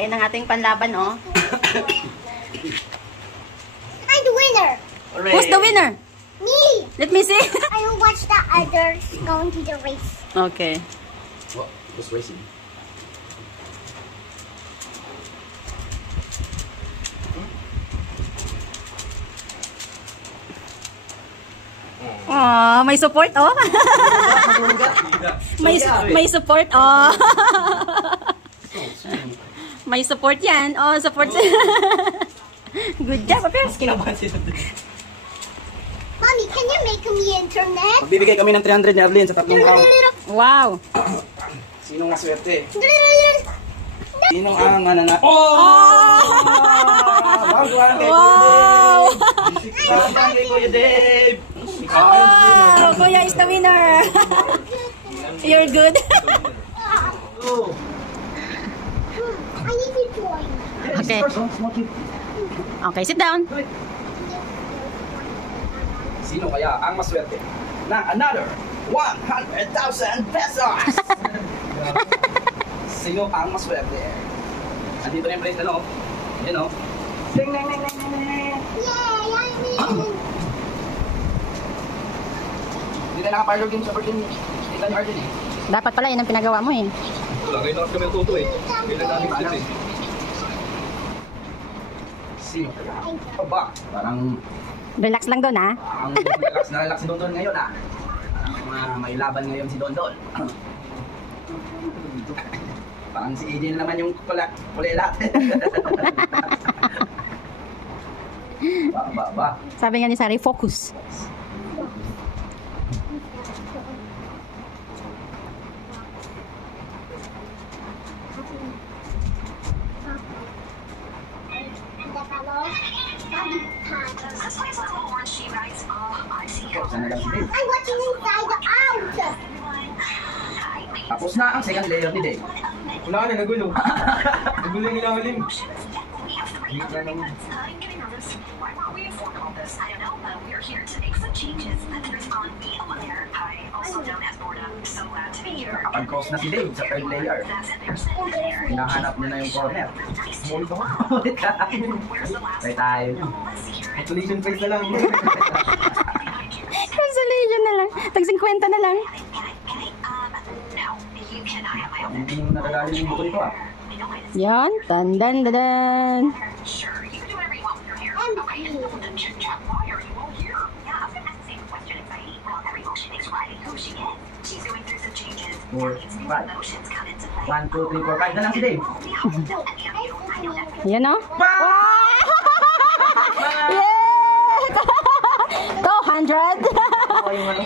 Ayan ang ating panlaban, oh. I'm the winner. Hooray. Who's the winner? Me. Let me see. I will watch the others going to the race. Okay. What? Who's racing? Oh, may support, oh. may support, oh. May support yan. Oh, support. Good job, Appears. Kinabahan sila. Mommy, can you make me internet? Magbibigay kami ng 300 ni Arlene sa tatlong round. Wow. Sinong maswerte? Sinong ang manana? Oh! Round 1 kay Wow. Round 1 kay Kuya Dave. Wow. Kuya is the winner. You're good. Oh. I need to join. Okay. Okay, sit down. Sino kaya ang maswerte na another 100,000 pesos? Sino ang maswerte? Andito na yung place, ano? Yan, oh. Ding, ding, ding, ding, ding, ding. Yay, I win. Hindi na naka-parlor game sa Virgin. Hindi na Virgin, eh. Dapat pala yun ang pinagawa mo, eh. Lagay na kami ang tuto eh. Kailan namin Ano? eh. Sino kaya? Aba, parang Relax lang doon, ha? ang relax si Don Don ngayon, ah. Parang may laban ngayon si Don Don. Parang si AJ na naman yung kulelat. Ba. Sabi nga ni Sari, focus. Sana lang si Dave. I'm watching Inside Out. Tapos na ang second layer ni Dave. Wala ka na, nagulo. Nagulo yung ilalim. Nakapag-cross na si Dave sa third layer. Hinahanap niya na yung corner. Ulit ka. Try tayo. Consolation prize na lang. Consolation na lang. Tag 50 na lang. Hindi mo natagaling yung buko nito, ah. Yan. Dandan, dandan. Four, five. 1, 2, 3, 4, 5 na lang si Dave. Yan, oh. Wow! Yeah! 200.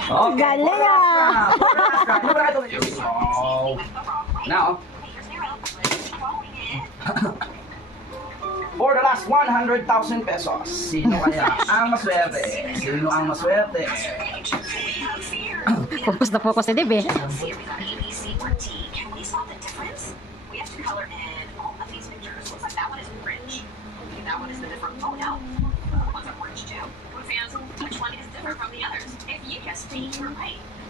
Okay, Galing, ah. Now, for the last 100,000 pesos, sino kaya ang maswerte? Sino ang maswerte? Focus na focus si Dave, eh.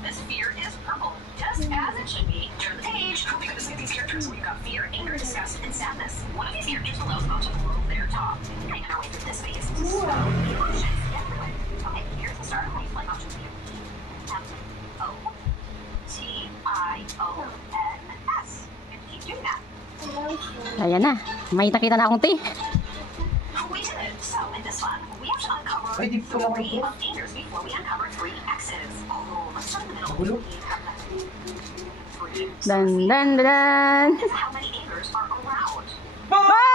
This fear is purple, just as it should be. Turn the page. We're going to skip these characters. We've got fear, anger, disgust, and sadness. One of these here is the lowest emotion below their top. Hanging our way through this phase. So, emotions. Get through it. Okay, here's the start. How do you play options here? M-O-T-I-O-N-S. And keep doing that. Ayan na. May nakita na akong tea. We did it. So, in this one, we have to uncover Ay, di ko lang 3 fingers before we uncover 3 X's. Oh, let's start in the middle. Dan, dan, dan. How many fingers are around? Wow!